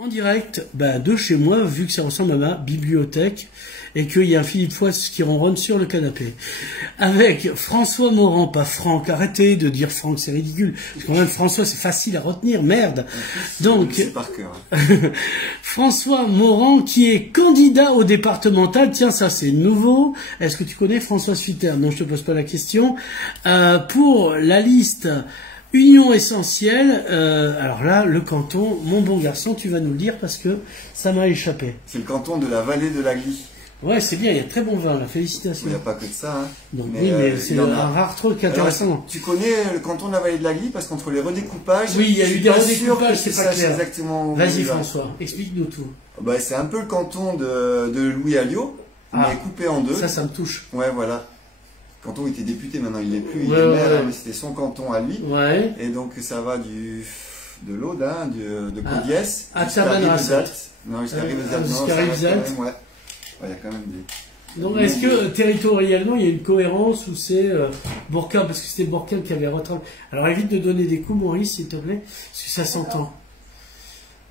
En direct de chez moi, vu que ça ressemble à ma bibliothèque et qu'il y a un Philippe Foisse qui ronronne sur le canapé. Avec François Morand, pas Franck. Arrêtez de dire Franck, c'est ridicule. Parce que quand même, François, c'est facile à retenir, merde. Donc, par cœur. François Morand qui est candidat au départemental. Tiens, ça c'est nouveau. Est-ce que tu connais François Sutter? Non, je te pose pas la question. Pour la liste Union essentielle, alors là, le canton, mon bon garçon, tu vas nous le dire parce que ça m'a échappé. C'est le canton de la vallée de la Glie. Ouais, c'est bien, il y a très bon vin, là, félicitations. Il n'y a pas que de ça. Hein. Donc, mais, oui, mais c'est un rare truc intéressant. Alors, tu connais le canton de la vallée de la Glie parce qu'entre les redécoupages... Oui, il y a eu des redécoupages, c'est pas clair. Exactement. Vas-y François, explique-nous tout. C'est un peu le canton de Louis Alliot, mais coupé en deux. Ça me touche. Ouais, voilà. Le canton était député, maintenant il n'est plus, il est maire, mais c'était son canton à lui. Ouais. Et donc ça va de l'Aude, de Caudiès, jusqu'à Rivesaltes. Non, jusqu'à Rivesaltes. Ouais. Il y a quand même des... Donc est-ce que territorialement il y a une cohérence ou c'est Bourquin, parce que c'était Bourquin qui avait retravaillé. Alors évite de donner des coups Maurice s'il te plaît, parce que ça s'entend.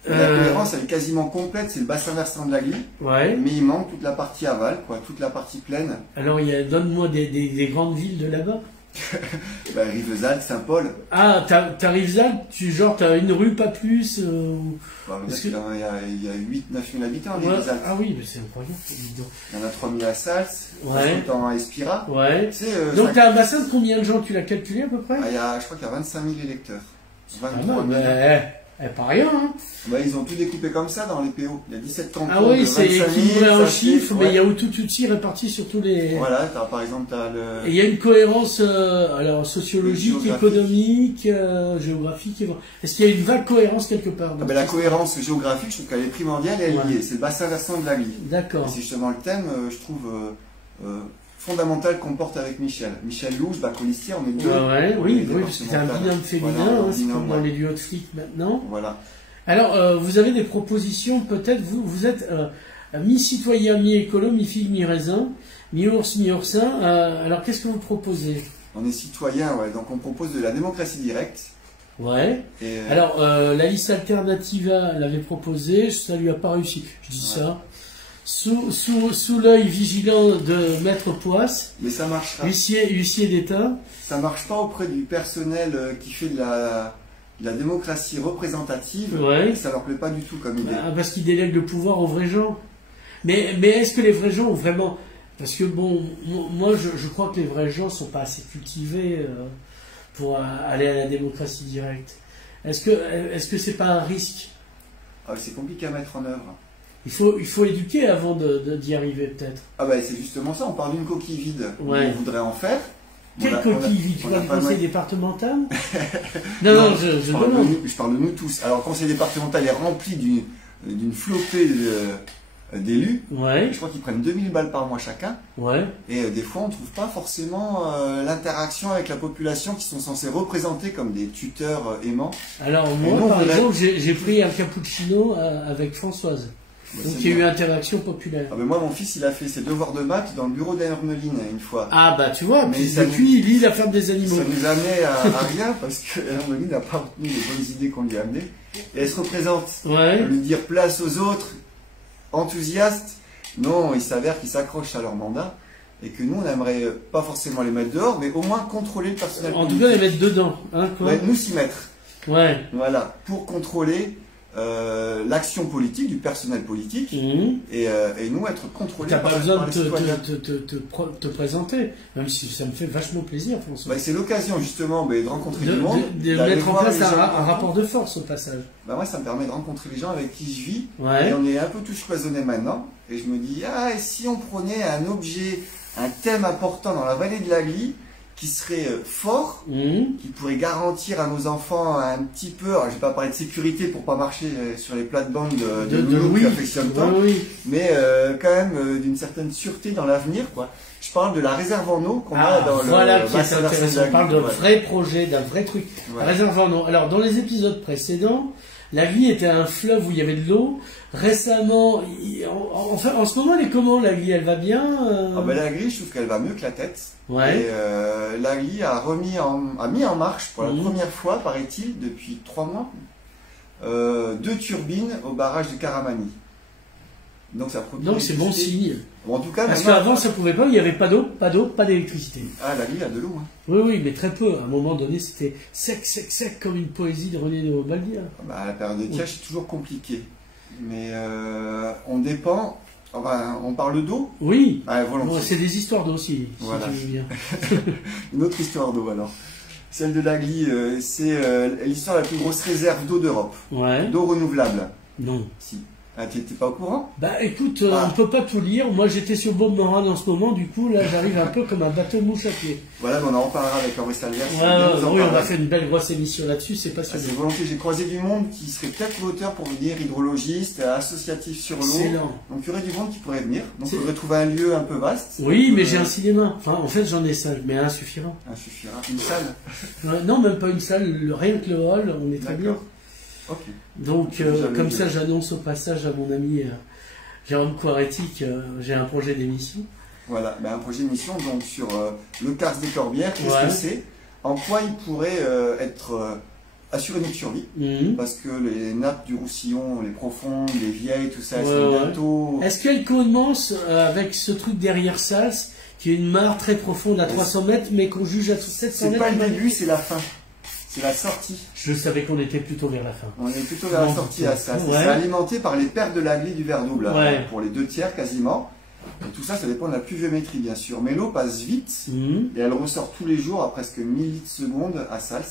La cohérence elle est quasiment complète, c'est le bassin versant de la Glie, mais il manque toute la partie aval, toute la partie plaine. Alors donne-moi des grandes villes de là-bas. Rivesaltes, Saint-Paul. Ah, t'as Rivesaltes, t'as une rue, pas plus parce qu'il y a 8-9 000 habitants à Rivesaltes. Ah oui, mais c'est incroyable. Il y en a 3 000 à Sals, 3 à Espira. Ouais. Donc t'as un bassin de combien de gens, tu l'as calculé à peu près? Je crois qu'il y a 25 000 électeurs. 23 000. Pas rien, hein. Ils ont tout découpé comme ça dans les PO. Il y a 17 cantons. Ah oui, c'est équilibré en chiffres, mais il y a tout outils répartis sur tous les... Voilà, par exemple, t'as le... Et il y a une cohérence sociologique, économique, géographique. Est-ce qu'il y a une vague cohérence quelque part? La cohérence géographique, je trouve qu'elle est primordiale et elle est liée. C'est le bassin versant de la Glie. D'accord. C'est justement le thème, je trouve... fondamental qu'on porte avec Michel. Michel Louge, Colistier, on est deux. Oui, parce que c'est un binôme féminin, c'est comme dans les lieux de flics maintenant. Voilà. Alors, vous avez des propositions, peut-être, vous êtes mi-citoyen, mi-écolo, mi-figue, mi-raisin, mi-ours, mi-oursin. Alors, qu'est-ce que vous proposez? On est citoyen, donc on propose de la démocratie directe. Ouais. Alors, la liste Alternativa l'avait proposé, ça lui a pas réussi. Je dis ça. Sous l'œil vigilant de Maître Poisse, mais ça marchera. Huissier d'État. Ça marche pas auprès du personnel qui fait de la démocratie représentative. Ça leur plaît pas du tout comme idée. Parce qu'ils délèguent le pouvoir aux vrais gens. Mais est-ce que les vrais gens ont vraiment... Parce que moi je crois que les vrais gens sont pas assez cultivés pour aller à la démocratie directe. Est-ce que c'est pas un risque? C'est compliqué à mettre en œuvre. Il faut éduquer avant d'y arriver, peut-être. C'est justement ça, on parle d'une coquille vide. On voudrait en faire. Quelle coquille vide? Tu parles du conseil départemental? Non, je parle de nous tous. Alors, le conseil départemental est rempli d'une flopée d'élus. Je crois qu'ils prennent 2000 balles par mois chacun. Et des fois, on ne trouve pas forcément l'interaction avec la population qui sont censés représenter comme des tuteurs aimants. Alors, moi, par exemple, j'ai pris un cappuccino avec Françoise. Donc il y a eu interaction populaire. Moi, mon fils, il a fait ses devoirs de maths dans le bureau d'Hermeline une fois. Tu vois, mais depuis, il lit la ferme des animaux. Ça nous a amené à rien parce que Hermeline n'a pas retenu les bonnes idées qu'on lui a amenées. Et elle se représente. Lui dire place aux autres, enthousiaste. Non, il s'avère qu'ils s'accrochent à leur mandat et que nous, on n'aimerait pas forcément les mettre dehors, mais au moins contrôler le personnel politique. En tout cas, les mettre dedans. Nous s'y mettre. Voilà, pour contrôler l'action politique du personnel politique et nous être contrôlés par les citoyens. Tu n'as pas besoin de te présenter, même si ça me fait vachement plaisir, François. C'est l'occasion justement de rencontrer du monde, de mettre en place un rapport de force au passage. Moi, ça me permet de rencontrer les gens avec qui je vis et on est un peu tous cloisonnés maintenant et je me dis et si on prenait un objet, un thème important dans la vallée de la Glie qui serait fort, qui pourrait garantir à nos enfants un petit peu, alors je vais pas parler de sécurité pour pas marcher sur les plates-bandes de Louis qui affectionne tant, mais quand même d'une certaine sûreté dans l'avenir, Je parle de la réserve en eau qu'on a dans le bassin versant. On parle d'un vrai projet, d'un vrai truc. La réserve en eau. Alors dans les épisodes précédents, la Glie était un fleuve où il y avait de l'eau. Récemment, en ce moment, elle est comment, la Glie? Elle va bien La Glie, je trouve qu'elle va mieux que la tête. Et la Glie a mis en marche pour la première fois, paraît-il, depuis 3 mois, 2 turbines au barrage de Karamani. Donc ça produit. Donc c'est bon signe. Bon, en tout cas, parce qu'avant ça pouvait pas, il n'y avait pas d'eau, pas d'électricité. Ah, la ville a de l'eau. Hein. Oui, mais très peu. À un moment donné, c'était sec, comme une poésie de René de Baldi. Bah, la période de Thiège, c'est toujours compliqué. Mais on dépend. Enfin, on parle d'eau. Oui. Ah, bon, c'est des histoires d'eau aussi, voilà. si tu veux bien. Une autre histoire d'eau alors. Celle de l'Agly, c'est l'histoire de la plus grosse réserve d'eau d'Europe. Ouais. D'eau renouvelable. Non. Si. Ah, t'étais pas au courant? Bah écoute, on peut pas tout lire. Moi j'étais sur Bob Moran en ce moment, du coup là j'arrive un peu comme un bateau mouche à pied. Voilà, mais on en reparlera avec Henri Salvers. Oui, on a fait une belle grosse émission là-dessus, c'est pas sûr. C'est volontiers, j'ai croisé du monde qui serait peut-être l'auteur pour venir, hydrologiste, associatif sur l'eau. Donc il y aurait du monde qui pourrait venir. Donc il faudrait trouver un lieu un peu vaste. Oui, mais j'ai un cinéma. Enfin, en fait j'en ai 5, mais un suffira. Un suffira. Une salle? Non, même pas une salle, rien que le hall, on est très bien. Okay. Donc, comme ça, j'annonce au passage à mon ami Jérôme Quaretti que j'ai un projet d'émission. Voilà, un projet d'émission donc sur le karst des Corbières, qu'est-ce que c'est, en quoi il pourrait être assuré notre survie, parce que les nappes du Roussillon, les profondes, les vieilles, tout ça, elles sont bientôt... Est-ce qu'elle commence avec ce truc derrière Sals, qui est une mare très profonde à 300 mètres, mais qu'on juge à 700 mètres? C'est pas le début, c'est la fin. C'est la sortie. Je savais qu'on était plutôt vers la fin. On est plutôt vers la sortie à ça. C'est alimenté par les pertes de l'Agly du Verdouble, pour les 2 tiers quasiment. Et tout ça, ça dépend de la pluviométrie, bien sûr. Mais l'eau passe vite et elle ressort tous les jours à presque 1000 litres secondes à Sals,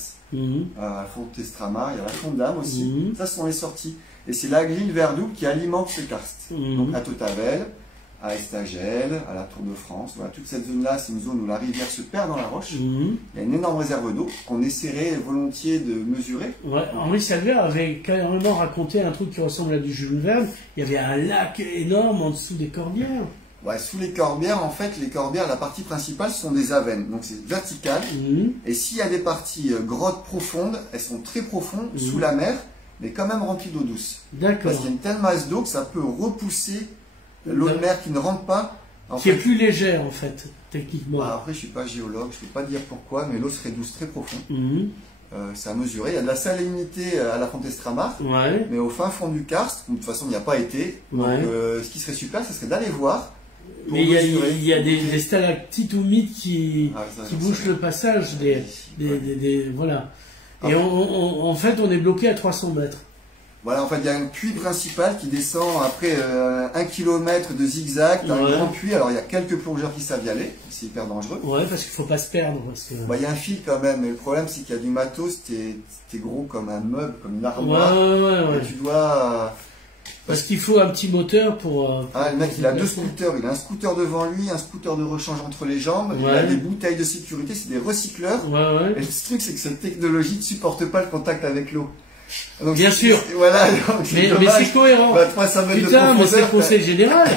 à Font-Estramar, il y a la Font-Dame aussi. Ça, ce sont les sorties. Et c'est l'Agly du Verdouble qui alimente ce karst. Donc à Totavel, à Estagel, à la Tour de France. Voilà, toute cette zone-là, c'est une zone où la rivière se perd dans la roche. Il y a une énorme réserve d'eau qu'on essaierait volontiers de mesurer. Ouais, Henri Salvers avait carrément raconté un truc qui ressemble à du Jules Verne. Il y avait un lac énorme en dessous des Corbières. Ouais, sous les Corbières, en fait, les Corbières, la partie principale, ce sont des avennes. Donc c'est vertical. Et s'il y a des parties grottes profondes, elles sont très profondes, sous la mer, mais quand même remplies d'eau douce. D'accord. Parce qu'il y a une telle masse d'eau que ça peut repousser l'eau de mer qui ne rentre pas. Qui est plus légère, en fait, techniquement. Après, je suis pas géologue, je ne peux pas dire pourquoi, mais l'eau serait douce, très profonde. C'est à mesurer. Il y a de la salinité à la Font-Estramar, mais au fin fond du karst, de toute façon, il n'y a pas été. Donc, ce qui serait super, ce serait d'aller voir. Mais il y a des stalactites humides qui bouchent le passage. Voilà. Et en fait, on est bloqué à 300 mètres. Voilà, en fait, il y a un puits principal qui descend après 1 kilomètre de zigzag. T'as un grand puits, alors il y a quelques plongeurs qui savent y aller, c'est hyper dangereux. Ouais, parce qu'il faut pas se perdre. Il y a un fil quand même, mais le problème c'est qu'il y a du matos, t'es gros comme un meuble, comme une armoire. Et tu dois... Parce qu'il faut un petit moteur pour... le mec, il a 2 scooters, il a un scooter devant lui, un scooter de rechange entre les jambes, il a des bouteilles de sécurité, c'est des recycleurs. Et le truc, c'est que cette technologie ne supporte pas le contact avec l'eau. Donc, bien sûr. Voilà, mais c'est cohérent. Putain, mais c'est le conseil général.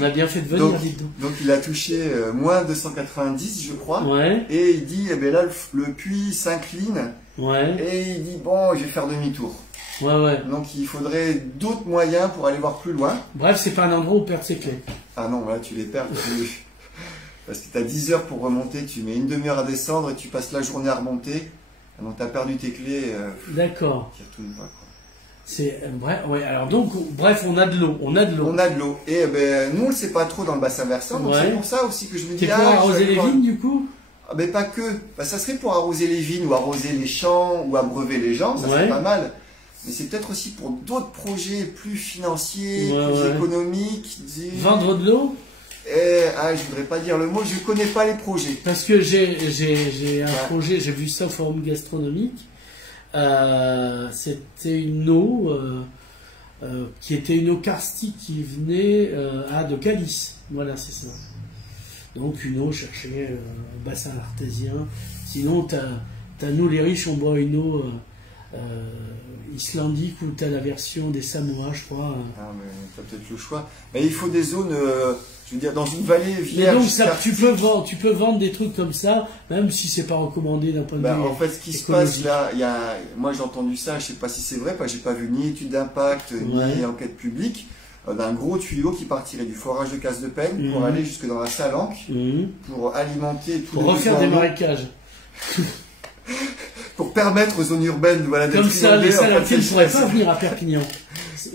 On a bien fait de venir, dites donc. Donc il a touché moins 290, je crois. Et il dit, là, le puits s'incline. Et il dit, bon, je vais faire demi-tour. Donc il faudrait d'autres moyens pour aller voir plus loin. Bref, c'est pas un endroit où perdre ses clés. Ah non, là, tu les perds. Parce que tu as 10 heures pour remonter, tu mets une demi-heure à descendre et tu passes la journée à remonter. Donc tu as perdu tes clés. D'accord. Qui retournent pas, quoi. C'est bref, alors donc bref, on a de l'eau, on a de l'eau. Et nous on le sait pas trop dans le bassin versant, donc c'est pour ça aussi que je me dis. C'est pour arroser les vignes du coup. Pas que. Ça serait pour arroser les vignes ou arroser les champs ou abreuver les gens, ça serait pas mal. Mais c'est peut-être aussi pour d'autres projets plus financiers, plus économiques. Vendre de l'eau. Je voudrais pas dire le mot, je connais pas les projets. Parce que j'ai un projet, j'ai vu ça au forum gastronomique. C'était une eau qui était une eau karstique qui venait de Calice. Voilà, c'est ça. Donc une eau cherchée au bassin artésien. Sinon, nous les riches, on boit une eau islandique ou t'as la version des Samoa, je crois. Ah, mais t'as peut-être le choix. Mais il faut des zones, je veux dire, dans une vallée vierge. Mais donc, ça, tu peux vendre des trucs comme ça, même si c'est pas recommandé d'un point de vue. En fait, ce qui se passe là, moi j'ai entendu ça, je sais pas si c'est vrai, j'ai pas vu ni étude d'impact, ni enquête publique, d'un gros tuyau qui partirait du forage de Casse-de-Peigne pour aller jusque dans la Salanque, pour alimenter tout. Pour refaire des marécages. Pour permettre aux zones urbaines, voilà, d'être comme ça, les Salafis ne pourraient pas ça. venir à Perpignan.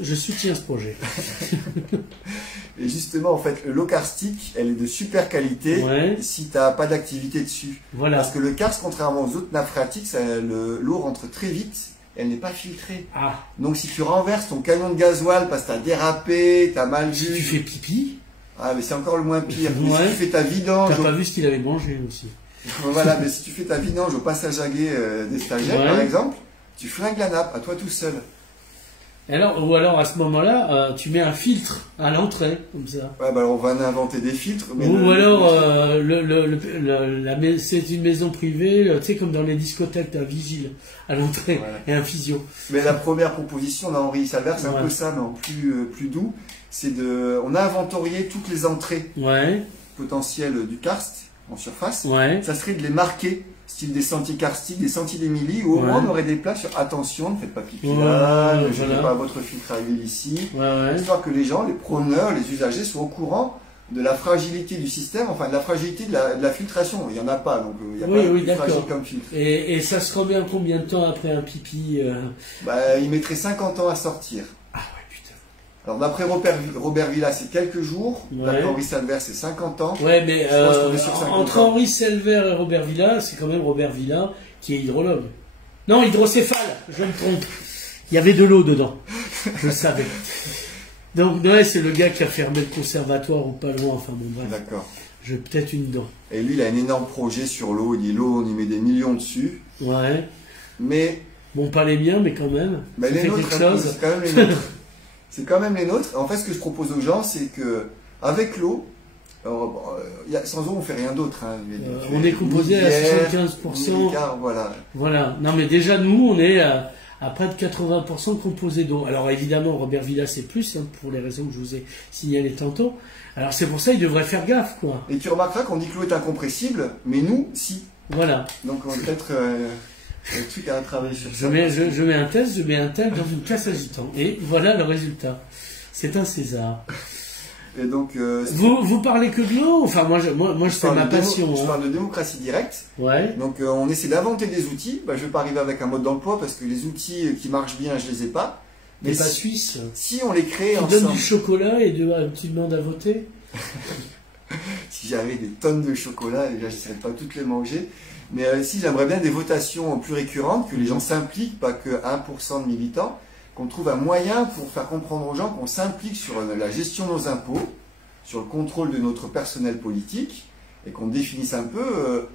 Je soutiens ce projet. Et justement, en fait, l'eau karstique, elle est de super qualité si tu n'as pas d'activité dessus. Voilà. Parce que le karst, contrairement aux autres nappes phréatiques, l'eau rentre très vite, elle n'est pas filtrée. Ah. Donc si tu renverses ton camion de gasoil parce que tu as dérapé, tu as mal vu... Si tu fais pipi... Ah, mais c'est encore le moins pire. Ouais. Si tu fais ta vidange... T'as pas vu ce qu'il avait mangé aussi. Voilà, mais si tu fais ta vidange au passage à guet des stagiaires, par exemple, tu flingues la nappe, à toi tout seul. Alors, ou alors à ce moment-là, tu mets un filtre à l'entrée, comme ça. Ouais, bah alors on va inventer des filtres. Mais ou alors, c'est une maison privée, tu sais, comme dans les discothèques, t'as un vigile à l'entrée et un physio. Mais la première proposition d'Henri Salvert, c'est un peu ça, mais en plus doux. On a inventorié toutes les entrées potentielles du karst en surface. Ça serait de les marquer. Style des sentiers karstiques, des sentiers d'Émilie, où au moins on aurait des places sur attention, ne faites pas pipi là, ne jetez pas votre filtre à huile ici, histoire que les gens, les promeneurs, les usagers soient au courant de la fragilité du système, enfin de la fragilité de la filtration. Il n'y en a pas, donc il n'y a pas de plus fragile comme filtre. Et ça se remet en combien de temps après un pipi Il mettrait 50 ans à sortir. Alors d'après Robert Villa, c'est quelques jours. D'après Henri Salvert, c'est 50 ans. Ouais, mais entre Henri Salvert et Robert Villa, c'est quand même Robert Villa qui est hydrologue. Non, hydrocéphale, je me trompe. Il y avait de l'eau dedans. Je le savais. Donc, Noé, c'est le gars qui a fermé le conservatoire ou pas loin. Enfin bon, bref. D'accord. J'ai peut-être une dent. Et lui, il a un énorme projet sur l'eau. Il dit l'eau, on y met des millions dessus. Ouais. Mais. Bon, pas les miens, mais quand même. Mais les nôtres, c'est quand même les nôtres. C'est quand même les nôtres. En fait, ce que je propose aux gens, c'est que avec l'eau, sans eau, on fait rien d'autre. Hein. On est composé à 75%. Voilà. Non, mais déjà, nous, on est à près de 80% composé d'eau. Alors, évidemment, Robert Villa, c'est plus, pour les raisons que je vous ai signalées tantôt. Alors, c'est pour ça qu'il devrait faire gaffe, quoi. Et tu remarqueras qu'on dit que l'eau est incompressible, mais nous, si. Voilà. Donc, on va peut-être... le truc à travailler sur ça. Je mets un test, je mets un tel dans une classe agitant. Et voilà le résultat. C'est un César. Et donc, vous parlez que de l'eau? Enfin, moi, c'est ma passion. Je parle de démocratie directe. Donc, on essaie d'inventer des outils. Je ne vais pas arriver avec un mode d'emploi parce que les outils qui marchent bien, je les ai pas. Mais pas suisse. Si on les crée ensemble. Tu donnes du chocolat et tu demandes à voter. Si j'avais des tonnes de chocolat, déjà, je ne saurais pas toutes les manger. Mais si j'aimerais bien des votations plus récurrentes, que les gens s'impliquent, pas que 1% de militants, qu'on trouve un moyen pour faire comprendre aux gens qu'on s'implique sur la gestion de nos impôts, sur le contrôle de notre personnel politique, et qu'on définisse un peu,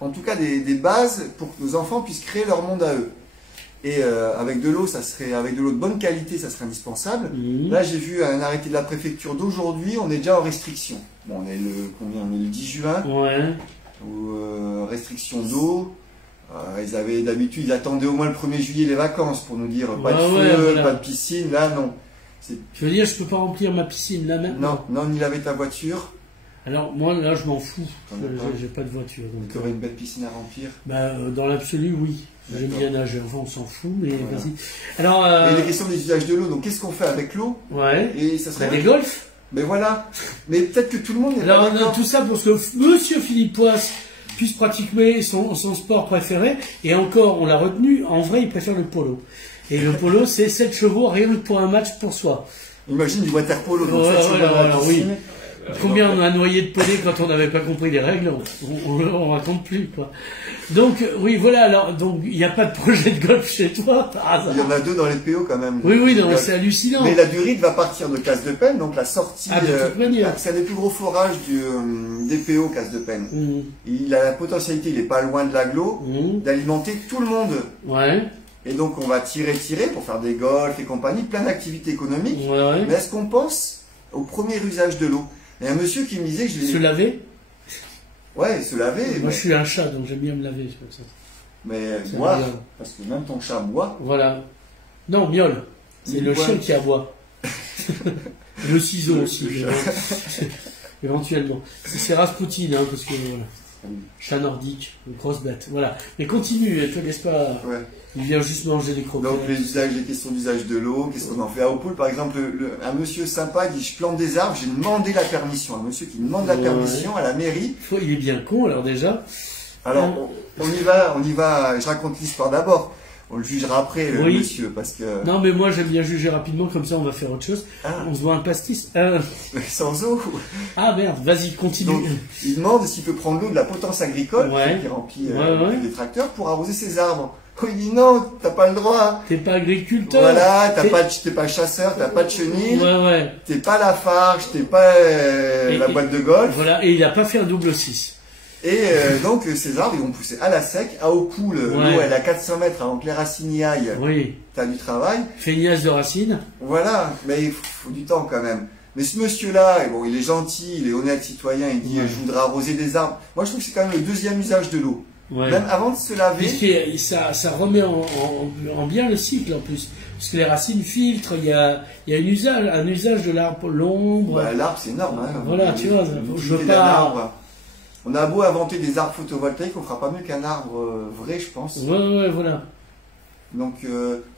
en tout cas des bases pour que nos enfants puissent créer leur monde à eux. Et avec de l'eau, avec de l'eau de bonne qualité, ça serait indispensable. Là, j'ai vu un arrêté de la préfecture d'aujourd'hui, on est déjà en restriction. Bon, on est le 10 juin. Ou restriction d'eau. D'habitude, ils attendaient au moins le 1er juillet les vacances pour nous dire pas de feu, pas de piscine. Là, non. Je veux dire, je peux pas remplir ma piscine là maintenant. Non, ni laver ta voiture. Alors, moi, là, je m'en fous. J'ai pas de voiture. Tu aurais une belle piscine à remplir? Dans l'absolu, oui. J'aime bien nager. Enfin, on s'en fout, mais vas-y. Alors, et les questions des usages de l'eau. Donc, qu'est-ce qu'on fait avec l'eau? Et ça serait des golfs. Mais voilà. Mais peut-être que tout le monde n'est pas d'accord. Tout ça pour que Monsieur Philippe Poisse puisse pratiquer son sport préféré. Et encore, on l'a retenu. En vrai, il préfère le polo. Et le polo, c'est 7 chevaux, rien que pour un match pour soi. Imagine du water polo. Donc oui. Combien on a noyé de poney quand on n'avait pas compris les règles, on raconte plus, quoi. Donc, oui, voilà, alors, donc, il n'y a pas de projet de golf chez toi, par hasard. Il y en a 2 dans les PO quand même. Oui, non, c'est hallucinant. Mais la Durite va partir de Casse-de-Penne, donc la sortie, de toute manière. C'est un des plus gros forages des PO Casse-de-Penne. Il a la potentialité, il n'est pas loin de l'agglo, d'alimenter tout le monde. Et donc, on va tirer pour faire des golfs et compagnie, plein d'activités économiques. Mais est-ce qu'on pense au premier usage de l'eau? Il y a un monsieur qui me disait que se laver? Ouais, se laver. Moi, je suis un chat, donc j'aime bien me laver. Ça. Mais boire, parce que même ton chat boit. Voilà. Non, miaule. C'est le chien qui aboie. Le ciseau aussi. Éventuellement. C'est Rasputin, hein, parce que voilà. Chat nordique, une grosse bête. Voilà. Mais continue, ne te laisse pas. Il vient juste manger des croquettes. Donc les questions d'usage de l'eau, qu'est-ce qu'on en fait à Opole? Par exemple, un monsieur sympa dit je plante des arbres, j'ai demandé la permission. Un monsieur qui demande la permission à la mairie. Il est bien con alors déjà. Alors, on y va, je raconte l'histoire d'abord. On le jugera après, le monsieur, parce que... Non, mais moi, j'aime bien juger rapidement, comme ça, on va faire autre chose. On se voit un pastis. Sans eau. Ah, merde, vas-y, continue. Donc, il demande s'il peut prendre l'eau de la potence agricole, qui remplit des tracteurs, pour arroser ses arbres. Il dit non, t'as pas le droit. T'es pas agriculteur. Voilà, t'es pas chasseur, t'as pas de chenille. T'es pas Lafarge, t'es pas la boîte de golf. Voilà, et il a pas fait un double 6. Et donc ces arbres ils vont pousser à la sec, à haut cool, l'eau elle est à 400 mètres avant que les racines y aillent. T'as du travail. Feignasse de racines. Voilà, mais il faut du temps quand même. Mais ce monsieur-là, bon, il est gentil, il est honnête citoyen, il dit je voudrais arroser des arbres. Moi je trouve que c'est quand même le deuxième usage de l'eau. Même avant de se laver. Ça remet en bien le cycle en plus. Parce que les racines filtrent, il y a un usage de l'arbre, l'ombre. L'arbre c'est énorme. Hein, voilà, tu vois, je veux pas... On a beau inventer des arbres photovoltaïques, on fera pas mieux qu'un arbre vrai, je pense. Voilà. Donc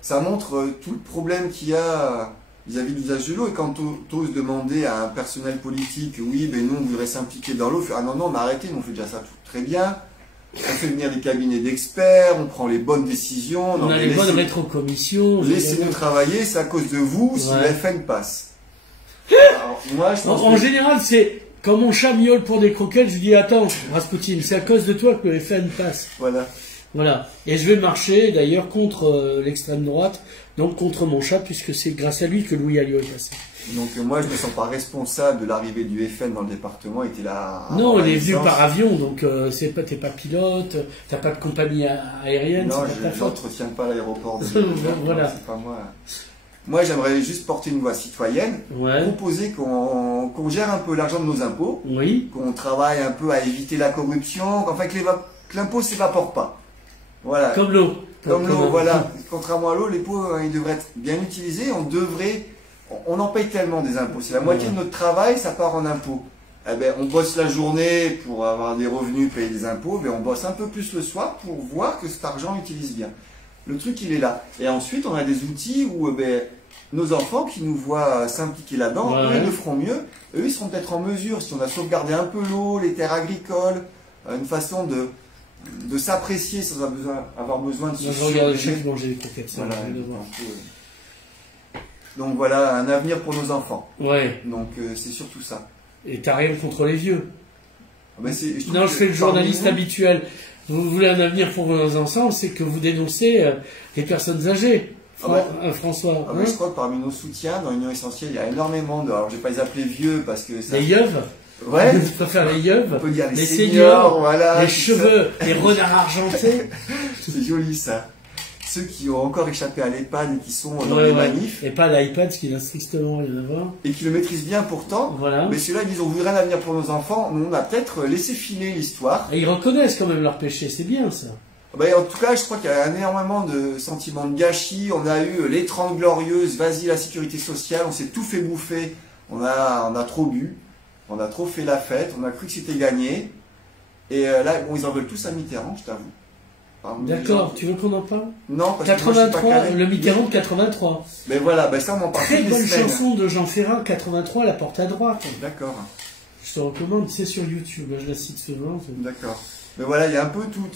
ça montre tout le problème qu'il y a vis-à-vis de l'usage de l'eau. Et quand tu oses demander à un personnel politique, oui, ben nous on voudrait s'impliquer dans l'eau, ah non, mais arrêtez, nous on fait déjà ça très bien. On fait venir des cabinets d'experts, on prend les bonnes décisions. On a les bonnes rétrocommissions. Laissez-nous travailler, c'est à cause de vous si le FN passe. Alors, moi, je pense en général, c'est... Quand mon chat miaule pour des croquettes, je dis attends, Rasputin, c'est à cause de toi que le FN passe. Voilà. Et je vais marcher d'ailleurs contre l'extrême droite, donc contre mon chat, puisque c'est grâce à lui que Louis Alliot est passé. Donc moi, je ne me sens pas responsable de l'arrivée du FN dans le département. Il était là. Non, il est venu par avion, donc t'es pas pilote, t'as pas de compagnie aérienne. Non, je n'entretiens pas l'aéroport. Voilà. C'est pas moi. Moi, j'aimerais juste porter une voix citoyenne, proposer qu'on gère un peu l'argent de nos impôts, qu'on travaille un peu à éviter la corruption, qu'en fait que l'impôt ne s'évapore pas. Voilà. Comme l'eau. Comme l'eau, voilà. Contrairement à l'eau, les pots, ils devraient être bien utilisés. On en paye tellement des impôts. C'est la moitié de notre travail, ça part en impôts. Eh ben, on bosse la journée pour avoir des revenus, payer des impôts, mais on bosse un peu plus le soir pour voir que cet argent utilise bien. Le truc, il est là. Et ensuite, on a des outils où nos enfants qui nous voient s'impliquer là-dedans, eux, ils le feront mieux. Eux, ils seront peut-être en mesure, si on a sauvegardé un peu l'eau, les terres agricoles, une façon de s'apprécier sans avoir besoin de se manger des croquettes. Voilà, donc voilà, un avenir pour nos enfants. Donc c'est surtout ça. Et t'as rien contre les vieux? Je fais le journaliste habituel. Vous voulez un avenir pour vos enfants, c'est que vous dénoncez les personnes âgées. François. Je crois que parmi nos soutiens, dans l'Union Essentielle, il y a énormément de... Alors, je ne vais pas les appeler vieux parce que... Les yeuves. Je préfère les yeuves. On peut dire les seniors, voilà, les cheveux, les renards argentés. C'est joli, ça. Ceux qui ont encore échappé à l'EHPAD et qui sont dans les manifs. Et pas l'iPad, ce qui n'a strictement rien à voir. Et qui le maîtrisent bien pourtant. Mais ceux-là, ils disent, on voudrait un avenir pour nos enfants. Nous, on a peut-être laissé filer l'histoire. Et ils reconnaissent quand même leur péché, c'est bien ça. En tout cas, je crois qu'il y a énormément de sentiments de gâchis. On a eu les 30 glorieuses, vas-y la sécurité sociale, on s'est tout fait bouffer. On a trop bu, on a trop fait la fête, on a cru que c'était gagné. Et là, ils en veulent tous à Mitterrand, je t'avoue. D'accord, tu veux qu'on en parle? Non, parce 83, que moi, le Mitterrand de 83. Mais voilà, ça on en parle. Très bonne chanson de Jean Ferrat, 83, la porte à droite. D'accord. Je te recommande, c'est sur YouTube, je la cite souvent. D'accord. Mais voilà, il y a un peu tout.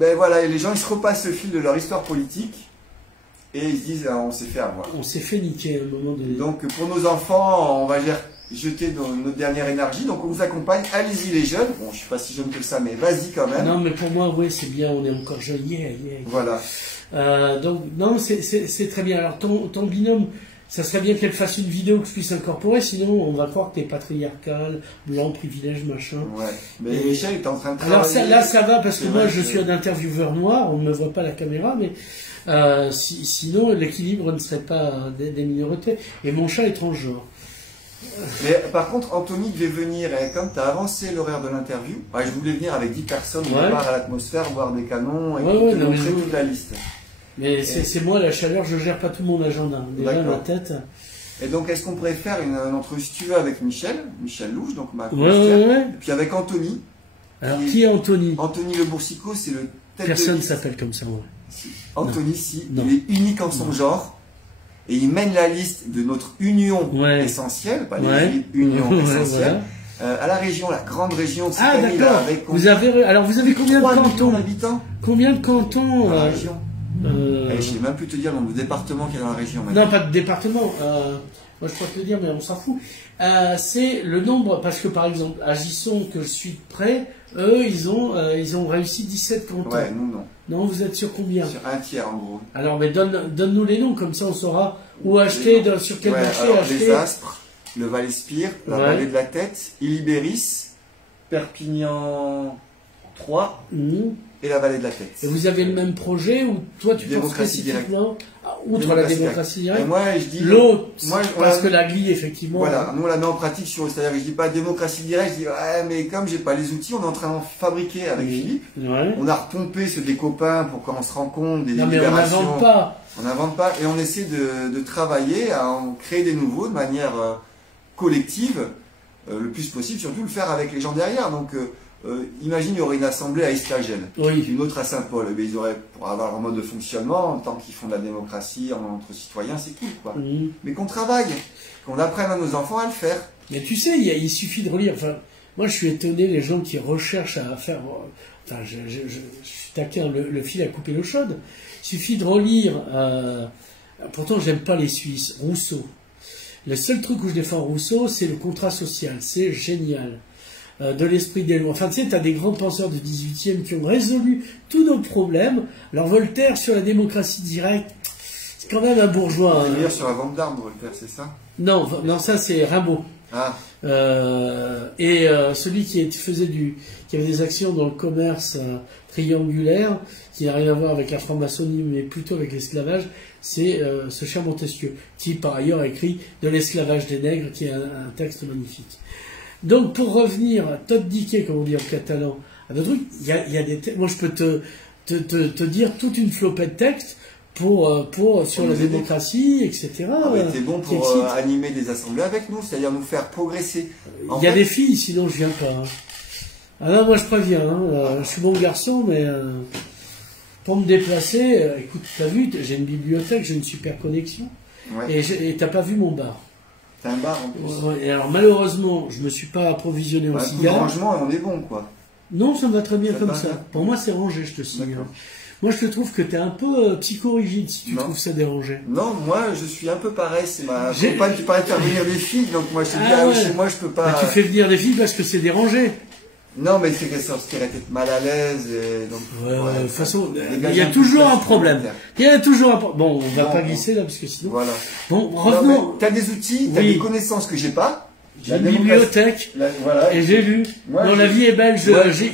Et les gens ils se repassent le fil de leur histoire politique et ils se disent on s'est fait avoir. On s'est fait niquer à un moment donné. Donc pour nos enfants, on va jeter notre dernière énergie. Donc on vous accompagne. Allez-y les jeunes. Bon, je suis pas si jeune que ça, mais vas-y quand même. Non, mais pour moi, oui, c'est bien. On est encore jeunes. Voilà. Donc non, c'est très bien. Alors ton binôme. Ça serait bien qu'elle fasse une vidéo que je puisse incorporer, sinon on va croire que t'es patriarcal, blanc, privilège, machin. Mais Michel est en train de travailler. Alors là, ça va parce que moi, je suis un intervieweur noir, on ne me voit pas à la caméra, mais sinon l'équilibre ne serait pas des minorités. Et mon chat est transgenre. Mais par contre, Anthony devait venir, et comme tu as avancé l'horaire de l'interview, je voulais venir avec 10 personnes, on part à l'atmosphère, voir des canons, et te montrer toute la liste. Mais c'est moi, la chaleur, je gère pas tout mon agenda. Déjà, ma tête. Et donc, est-ce qu'on pourrait faire une entrevue, si tu veux, avec Michel Louche, donc ma et puis avec Anthony. Alors, qui est Anthony? Anthony Le Boursicot, c'est le tête Personne ne s'appelle comme ça, Anthony, il est unique en son genre. Et il mène la liste de notre union essentielle, pas les unions essentielles, À la région, la grande région de Ah d'accord. Vous avez combien de cantons d'habitants? Combien de cantons dans la région? Je ne sais même plus te dire le nombre de départements qu'il y a dans la région. Non, pas de département. Moi, je pourrais te le dire, mais on s'en fout. C'est le nombre, parce que par exemple, à Gisson, que je suis de près, eux, ils ont réussi 17 cantons. Ouais, nous, non. Non, vous êtes sur combien? Sur un tiers, en gros. Alors, mais donne-nous les noms, comme ça on saura où acheter, sur quel marché acheter. Les Aspres, le Val-Espire, la vallée de la Tête, Ilibéris, Perpignan 3 et la vallée de la Tête. Et vous avez le même projet ou toi tu penses spécifiquement outre la démocratie directe? Et moi je dis l'autre, parce que la GLI effectivement. Voilà, nous on la met en pratique sur, c'est-à-dire que je dis pas démocratie directe, je dis ouais, mais comme j'ai pas les outils, on est en train d'en fabriquer avec Philippe. Ouais. On a repompé ceux des copains pour qu'on se rende compte des délibérations. On n'invente pas. On n'invente pas et on essaie de travailler à en créer des nouveaux de manière collective, le plus possible, surtout le faire avec les gens derrière. Donc imagine, il y aurait une assemblée à Estagel, une autre à Saint-Paul. Eh ils auraient, pour avoir leur mode de fonctionnement, en tant qu'ils font de la démocratie entre citoyens, c'est cool, quoi. Mais qu'on travaille, qu'on apprenne à nos enfants à le faire. Mais tu sais, il suffit de relire. Enfin, moi, je suis étonné les gens qui recherchent à faire. Enfin, je suis taquin, le fil à couper l'eau chaude. Il suffit de relire. Pourtant, j'aime pas les Suisses. Rousseau. Le seul truc où je défends Rousseau, c'est le contrat social. C'est génial. De l'esprit des lois. Enfin, tu sais, tu as des grands penseurs du 18e qui ont résolu tous nos problèmes. Alors, Voltaire, sur la démocratie directe, c'est quand même un bourgeois. Hein. Sur la vente d'armes, Voltaire, c'est ça? Non, ça, c'est Rimbaud. Ah. Celui qui avait des actions dans le commerce triangulaire, qui n'a rien à voir avec la franc-maçonnie, mais plutôt avec l'esclavage, c'est ce cher Montesquieu, qui, par ailleurs, a écrit De l'esclavage des nègres, qui est un texte magnifique. Donc, pour revenir à Totdiquet, comme on dit en catalan, à d'autres trucs, il y a des textes. Moi, je peux te dire toute une flopée de textes sur la démocratie, etc. T'es bon pour animer des assemblées avec nous, c'est-à-dire nous faire progresser. Il y a des filles, sinon je viens pas. Hein. Ah non, moi je préviens, je suis bon garçon, mais pour me déplacer, écoute, t'as vu, j'ai une bibliothèque, j'ai une super connexion, et t'as pas vu mon bar. C'est un bar en plus. Et alors malheureusement, je me suis pas approvisionné au cigare. Rangement, on est bon, quoi. Non, ça me va très bien comme ça. Pour moi, c'est rangé, je te signe. Moi, je te trouve que tu es un peu psychorigide si tu trouves ça dérangé. Non, moi, je suis un peu pareil. C'est ma compagne qui paraît faire venir des filles, donc moi, je te dis, chez moi, je peux pas. Bah, tu fais venir des filles parce que c'est dérangé. Non, mais c'est qu'elle serait peut-être mal à l'aise. Donc, de toute façon, il y a toujours un problème. Il y a toujours un problème. Bon, on va pas glisser là, parce que sinon. Voilà. Bon, revenons. Tu as des outils, tu as des connaissances que j'ai pas. J'ai une bibliothèque, et j'ai lu. Non, la vie est belle,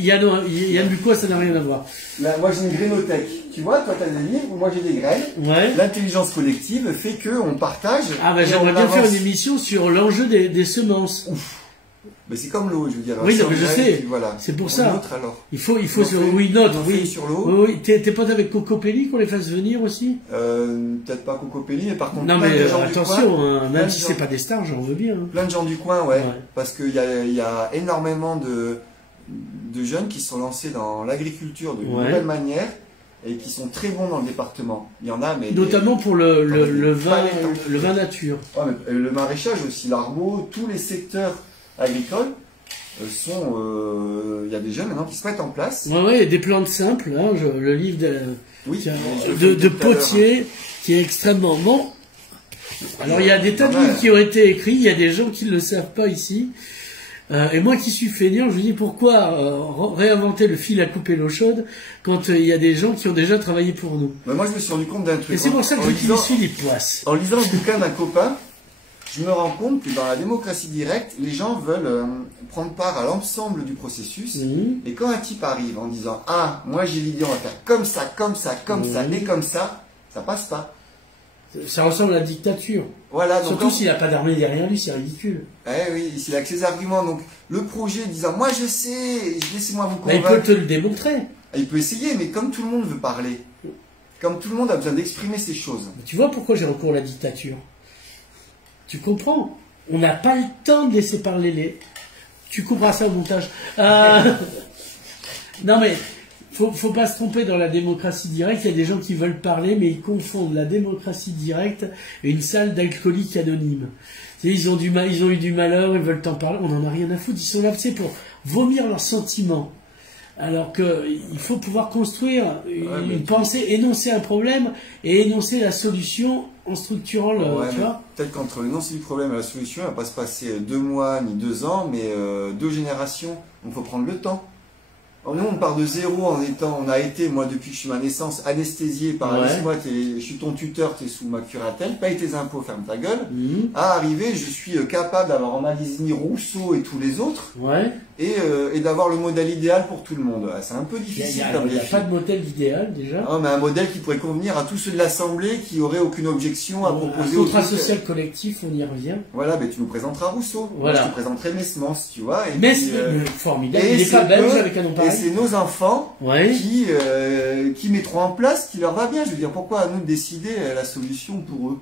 Yann Bucquois, ça n'a rien à voir. Moi, j'ai une grénothèque. Tu vois, toi, tu as des livres, moi, j'ai des graines. Ouais. L'intelligence collective fait qu'on partage. Ah, ben, j'aimerais bien faire une émission sur l'enjeu des semences. Ouf. Mais c'est comme l'eau, je veux dire. Oui, non, mais je sais. Voilà. C'est pour ça. Notre, alors. Il faut sur, oui, notre, oui. Sur l'eau. Oui, t'es pote avec Cocopelli qu'on les fasse venir aussi? Peut-être pas Cocopelli, mais par contre. Non, mais attention, même si c'est pas des stars, j'en veux bien. Plein de gens du coin, ouais. Parce qu'il y a énormément de jeunes qui sont lancés dans l'agriculture de nouvelle manière et qui sont très bons dans le département. Il y en a, mais. Notamment pour le vin nature. Ouais, mais le maraîchage aussi, l'argot, tous les secteurs agricoles il y a des jeunes maintenant qui se mettent en place. Ouais, des plantes simples, hein, le livre de Potier qui est extrêmement bon. Alors il y a des tas de livres qui ont été écrits, il y a des gens qui ne le savent pas ici. Et moi qui suis feignant, je me dis pourquoi réinventer le fil à couper l'eau chaude quand il y a des gens qui ont déjà travaillé pour nous. Mais moi je me suis rendu compte d'un truc. Et c'est pour ça que j'utilise Philippe Poisse. En lisant le bouquin d'un copain, je me rends compte que dans la démocratie directe, les gens veulent prendre part à l'ensemble du processus. Et quand un type arrive en disant « Ah, moi j'ai l'idée, on va faire comme ça, comme ça, comme ça, et comme ça », ça passe pas. Ça ressemble à la dictature. Voilà, donc surtout s'il n'a pas d'armée derrière lui, c'est ridicule. Oui, s'il a que ses arguments. Donc le projet disant « Moi je sais, laissez-moi vous convaincre ». Mais il peut te le démontrer. Il peut essayer, mais comme tout le monde veut parler, comme tout le monde a besoin d'exprimer ses choses. Tu vois pourquoi j'ai recours à la dictature? Tu comprends? On n'a pas le temps de laisser parler les... Tu couperas ça au montage. Non mais, faut pas se tromper dans la démocratie directe. Il y a des gens qui veulent parler, mais ils confondent la démocratie directe et une salle d'alcooliques anonymes. Ils ont eu du malheur, ils veulent t'en parler. On en a rien à foutre. Ils sont là, pour vomir leurs sentiments. Alors il faut pouvoir construire une pensée, énoncer un problème et énoncer la solution en structurant le. Tu vois, peut-être qu'entre l'énoncé du problème et la solution, il ne va pas se passer 2 mois ni 2 ans, mais 2 générations. Donc il faut prendre le temps. Alors, nous, on part de zéro on a été, moi, depuis que je suis ma naissance, anesthésié par laisse-moi, je suis ton tuteur, tu es sous ma curatelle, paye tes impôts, ferme ta gueule. À arriver, je suis capable d'avoir en Malaisie Rousseau et tous les autres. Et d'avoir le modèle idéal pour tout le monde. C'est un peu difficile. Il n'y a pas de modèle idéal déjà. Non, mais un modèle qui pourrait convenir à tous ceux de l'Assemblée qui n'auraient aucune objection à proposer. Un contrat social collectif, on y revient. Voilà, mais tu nous présenteras Rousseau. Voilà. Moi, je te présenterai Messmans, tu vois. Formidable. Il n'est pas belge avec un nom pareil. Et c'est nos enfants qui mettront en place ce qui leur va bien. Je veux dire, pourquoi à nous de décider la solution pour eux?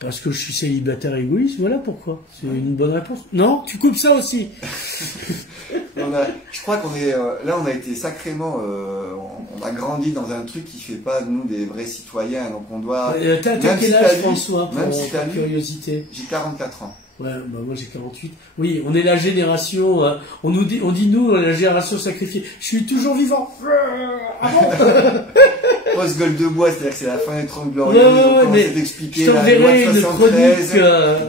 Parce que je suis célibataire égoïste, voilà pourquoi. C'est une bonne réponse. Non, tu coupes ça aussi. Je crois qu'on est là, on a été sacrément, on a grandi dans un truc qui fait pas de nous des vrais citoyens, donc on doit. T'as quel âge, François, pour curiosité? J'ai 44 ans. Ouais, bah moi j'ai 48. Oui, on est la génération, on dit nous, la génération sacrifiée. Je suis toujours vivant. Post-gueule de bois, c'est-à-dire que c'est la fin des 30 glorieuses. Mais d'expliquer je t'enverrai une chronique.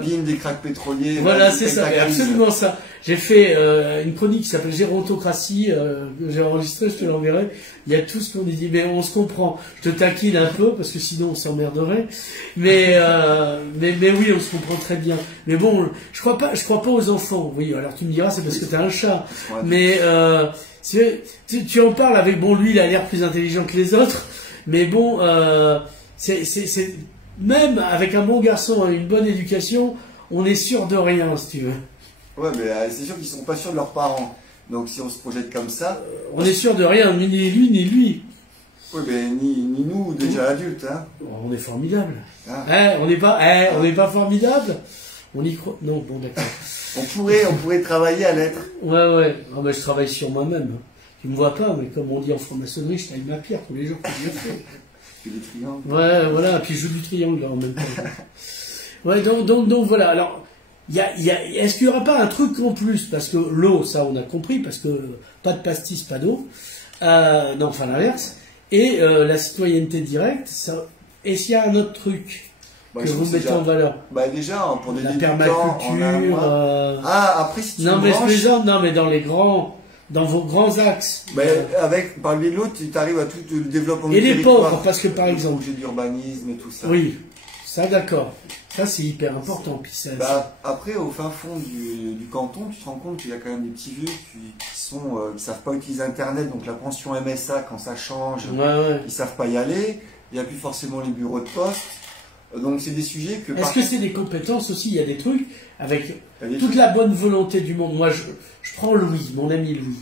Bim, des cracks pétroliers. Voilà, c'est ça, absolument ça. J'ai fait une chronique qui s'appelle Gérontocratie, j'ai enregistré, je te l'enverrai. Il y a tout ce qu'on dit, mais on se comprend. Je te taquine un peu, parce que sinon on s'emmerderait. Mais oui, on se comprend très bien. Mais bon, je crois pas aux enfants. Oui, alors tu me diras, c'est parce que t'as un chat. Mais tu en parles avec, bon, lui, il a l'air plus intelligent que les autres. Mais bon, c'est même avec un bon garçon et une bonne éducation, on est sûr de rien, si tu veux. Ouais, mais c'est sûr qu'ils sont pas sûrs de leurs parents. Donc si on se projette comme ça... on est sûr de rien, ni lui, ni lui. Oui, mais ni nous, déjà adultes. Hein. On est formidable. On n'est pas formidable. On y croit. Non, bon, d'accord. on pourrait travailler à l'être. Ouais. Ah, ben, je travaille sur moi-même. Tu me vois pas, mais comme on dit en franc-maçonnerie, je taille ma pierre tous les jours. Tu fais des triangles. Ouais, voilà, puis je joue du triangle là, en même temps. Ouais, donc voilà. Alors, est-ce qu'il n'y aura pas un truc en plus? Parce que l'eau, ça on a compris, parce que pas de pastis, pas d'eau. Non, enfin l'inverse. Et la citoyenneté directe, ça, est-ce qu'il y a un autre truc que vous mettez en valeur? Déjà, pour des la permaculture. Après, si tu mais je plaisante, mais dans vos grands axes. Par le biais de l'eau, tu arrives à tout le développement et les pauvres, parce que par exemple. Le d'urbanisme et tout ça. Oui, ça d'accord. Ça c'est hyper important. Puis après, au fin fond du canton, tu te rends compte qu'il y a quand même des petits vieux qui savent pas utiliser Internet, donc la pension MSA quand ça change, ils savent pas y aller. Il n'y a plus forcément les bureaux de poste. Donc c'est des sujets que... Est-ce que c'est des compétences aussi? Il y a des trucs avec toute la bonne volonté du monde. Moi, je prends Louis, mon ami Louis.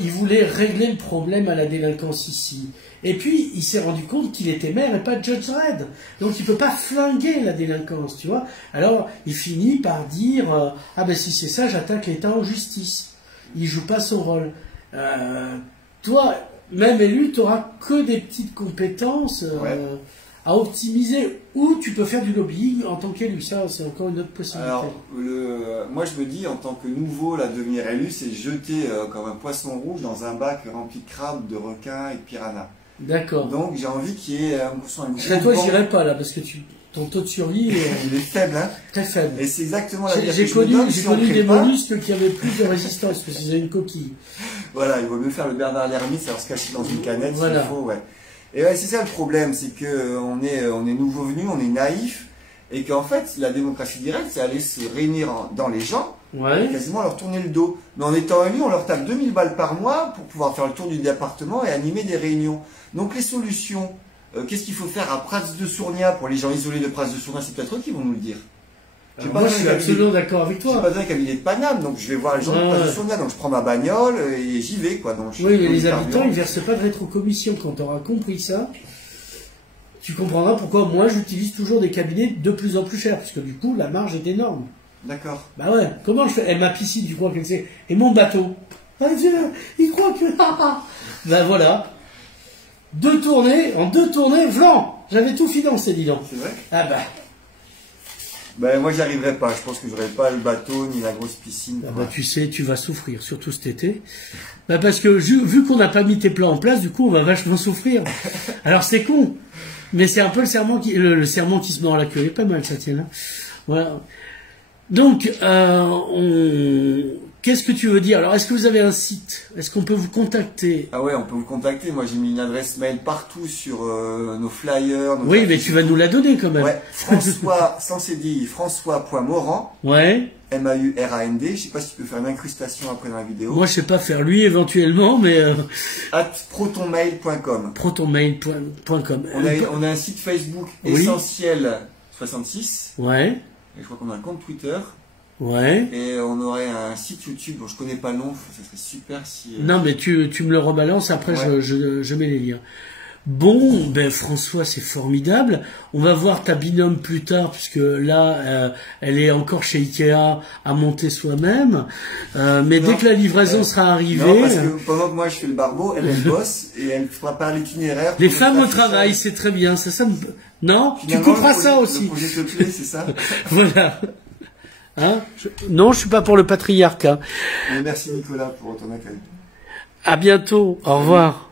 Il voulait régler le problème à la délinquance ici. Et puis, il s'est rendu compte qu'il était maire et pas Judge Red. Donc, il peut pas flinguer la délinquance, tu vois. Alors, il finit par dire ah ben si c'est ça, j'attaque l'État en justice. Il joue pas son rôle. Toi, même élu, tu n'auras que des petites compétences à optimiser, ou tu peux faire du lobbying en tant qu'élu. Ça, c'est encore une autre possibilité. Alors, moi, je me dis, en tant que nouveau, devenir élu, c'est jeter comme un poisson rouge dans un bac rempli de crabes, de requins et de piranhas. D'accord. Donc, j'ai envie qu'il y ait un toi, j'irai pas là, parce que ton taux de survie il est faible, hein. Très faible. Et c'est exactement la J'ai connu des mollusques qui avaient plus de résistance, parce qu'ils avaient une coquille. Voilà, il vaut mieux faire le Bernard l'ermite, alors se cacher dans une canette, s'il faut, Et c'est ça le problème, c'est que on est nouveau venu, on est naïf, et qu'en fait, la démocratie directe, c'est aller se réunir dans les gens, et quasiment leur tourner le dos. Mais en étant élu, on leur tape 2000 balles par mois pour pouvoir faire le tour du département et animer des réunions. Donc les solutions, qu'est-ce qu'il faut faire à Prats de Sournia pour les gens isolés de Prats de Sournia? C'est peut-être eux qui vont nous le dire. Moi, je suis absolument d'accord avec toi. Je suis pas dans un cabinet de Paname, donc je vais voir les gens de Prats de Sournia, donc je prends ma bagnole et j'y vais, quoi. Donc, oui, mais les habitants, ils versent pas de rétrocommission. Quand tu auras compris ça, tu comprendras pourquoi moi j'utilise toujours des cabinets de plus en plus chers, parce que du coup, la marge est énorme. D'accord. Bah ouais, comment je fais? Ma piscine, tu crois qu'elle sait? Et mon bateau? Il croit que... Ben voilà. En 2 tournées, Vlan. J'avais tout financé, dis donc. C'est vrai? Ah bah. Ben moi j'y arriverai pas, je pense que j'aurai pas le bateau ni la grosse piscine. Ah bah tu sais, tu vas souffrir, surtout cet été. Bah parce que vu qu'on n'a pas mis tes plans en place, du coup on va vachement souffrir. Alors c'est con, mais c'est un peu le serment qui se mord la queue. Il est pas mal ça, tiens là. Voilà. Donc, qu'est-ce que tu veux dire? Alors, est-ce que vous avez un site? Est-ce qu'on peut vous contacter? Ah ouais, on peut vous contacter. Moi, j'ai mis une adresse mail partout sur nos flyers. Oui, mais tu vas nous la donner quand même. Ouais, François, sans CDI, François.Morand. Ouais. M-A-U-R-A-N-D. Je sais pas si tu peux faire une incrustation après dans la vidéo. Moi, je sais pas faire lui éventuellement, mais... @protonmail.com. protonmail.com. On a un site Facebook Essentiel 66. Ouais. Et je crois qu'on a un compte Twitter. Ouais. Et on aurait un site YouTube, bon je connais pas le nom, ça serait super si... Non mais tu me le rebalances, après ouais. je mets les liens. Bon, ben François, c'est formidable. On va voir ta binôme plus tard, puisque là, elle est encore chez Ikea à monter soi-même. Mais non, dès que la livraison sera arrivée... Non, parce que pendant que moi je fais le barbeau, elle bosse et elle prépare l'itinéraire. Les femmes au travail, c'est très bien. Ça me... Non, tu couperas ça aussi. Le projet te plaît, c'est ça? Voilà. Hein? Non, je suis pas pour le patriarcat. Merci Nicolas pour ton accueil. À bientôt. Au revoir.